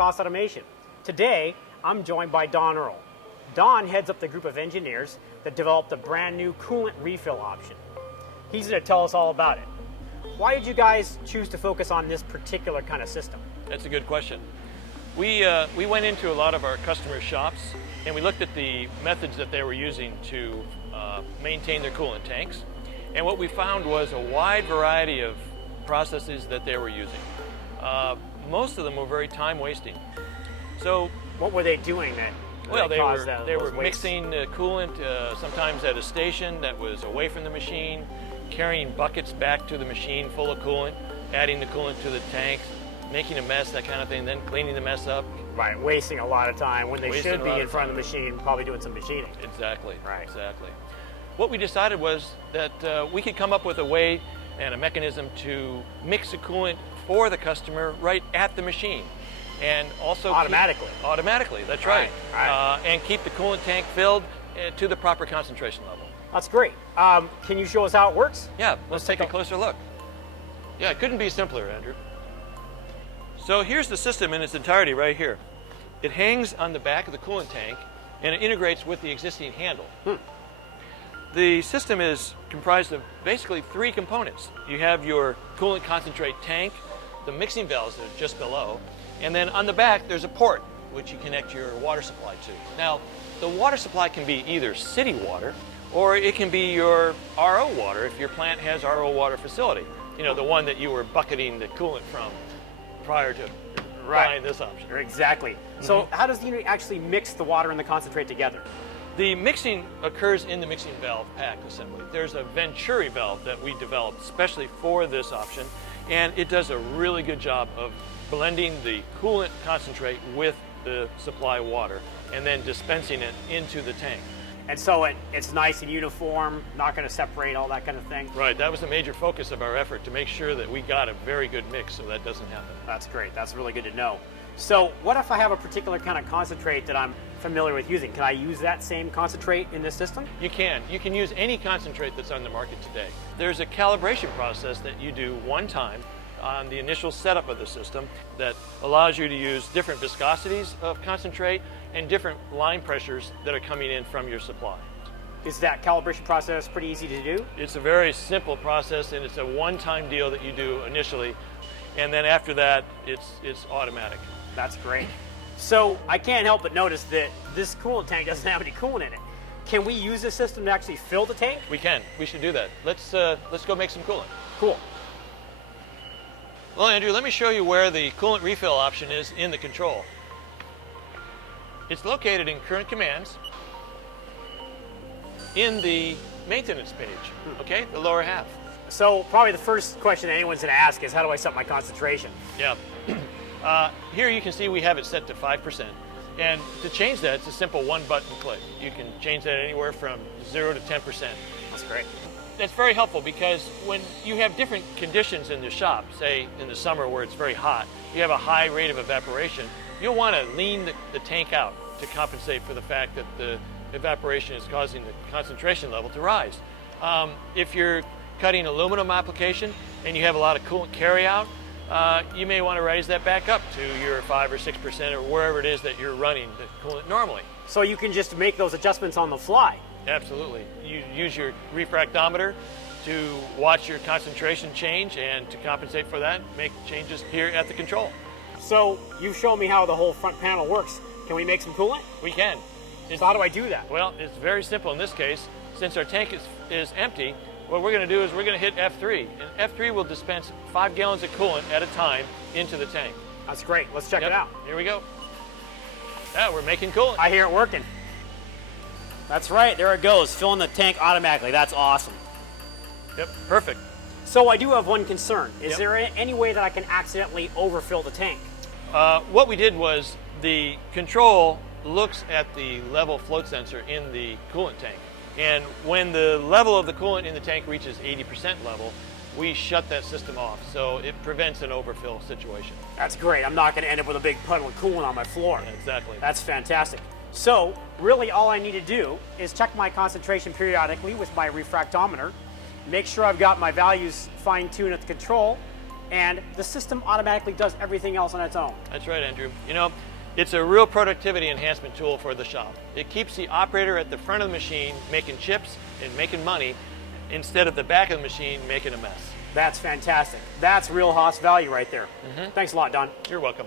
Process Automation. Today, I'm joined by Don Earl. Don heads up the group of engineers that developed a brand new coolant refill option. He's going to tell us all about it. Why did you guys choose to focus on this particular kind of system? That's a good question. We went into a lot of our customer shops and we looked at the methods that they were using to maintain their coolant tanks. And what we found was a wide variety of processes that they were using. Most of them were very time wasting. So what were they doing then? Well, they were mixing coolant sometimes at a station that was away from the machine, carrying buckets back to the machine full of coolant, adding the coolant to the tanks, making a mess, that kind of thing, then cleaning the mess up. Right, wasting a lot of time when they should be in front of the machine, probably doing some machining. Exactly, right. Exactly. What we decided was that we could come up with a way and a mechanism to mix the coolant for the customer right at the machine. And also automatically. Automatically, that's right. Right. And keep the coolant tank filled to the proper concentration level. That's great. Can you show us how it works? Yeah, let's take a closer look. Yeah, it couldn't be simpler, Andrew. So here's the system in its entirety right here. It hangs on the back of the coolant tank and it integrates with the existing handle. The system is comprised of basically three components. You have your coolant concentrate tank, the mixing valves that are just below, and then on the back there's a port which you connect your water supply to. Now, the water supply can be either city water or it can be your RO water if your plant has RO water facility. You know, the one that you were bucketing the coolant from prior to buying this option. Exactly. So how does the unit actually mix the water and the concentrate together? The mixing occurs in the mixing valve pack assembly. There's a Venturi valve that we developed especially for this option, and it does a really good job of blending the coolant concentrate with the supply water and then dispensing it into the tank. And so it's nice and uniform, not going to separate, all that kind of thing? Right, that was a major focus of our effort to make sure that we got a very good mix so that doesn't happen. That's great, that's really good to know. So what if I have a particular kind of concentrate that I'm familiar with using? Can I use that same concentrate in this system? You can. You can use any concentrate that's on the market today. There's a calibration process that you do one time on the initial setup of the system that allows you to use different viscosities of concentrate and different line pressures that are coming in from your supply. Is that calibration process pretty easy to do? It's a very simple process and it's a one-time deal that you do initially, and then after that it's automatic. That's great. So I can't help but notice that this coolant tank doesn't have any coolant in it. Can we use this system to actually fill the tank? We can. We should do that. Let's go make some coolant. Cool. Well, Andrew, let me show you where the coolant refill option is in the control. It's located in current commands in the maintenance page, okay, the lower half. So probably the first question anyone's going to ask is, how do I set my concentration? Yeah. Here you can see we have it set to 5%. And to change that, it's a simple one button click. You can change that anywhere from 0 to 10%. That's great. That's very helpful because when you have different conditions in the shop, say in the summer where it's very hot, you have a high rate of evaporation, you'll want to lean the tank out to compensate for the fact that the evaporation is causing the concentration level to rise. If you're cutting aluminum application and you have a lot of coolant carryout, you may want to raise that back up to your 5 or 6% or wherever it is that you're running the coolant normally. So you can just make those adjustments on the fly? Absolutely. You use your refractometer to watch your concentration change and to compensate for that, make changes here at the control. So you've shown me how the whole front panel works. Can we make some coolant? We can. So how do I do that? Well, it's very simple in this case. Since our tank is empty, what we're going to do is we're going to hit F3. And F3 will dispense 5 gallons of coolant at a time into the tank. That's great. Let's check it out. Here we go. Yeah, we're making coolant. I hear it working. That's right. There it goes, filling the tank automatically. That's awesome. Yep, perfect. So I do have one concern. Is there any way that I can accidentally overfill the tank? What we did was the control looks at the level float sensor in the coolant tank. And when the level of the coolant in the tank reaches 80% level, we shut that system off. So it prevents an overfill situation. That's great. I'm not going to end up with a big puddle of coolant on my floor. Exactly. That's fantastic. So really all I need to do is check my concentration periodically with my refractometer, make sure I've got my values fine-tuned at the control, and the system automatically does everything else on its own. That's right, Andrew. You know, it's a real productivity enhancement tool for the shop. It keeps the operator at the front of the machine making chips and making money instead of the back of the machine making a mess. That's fantastic. That's real Haas value right there. Thanks a lot, Don. You're welcome.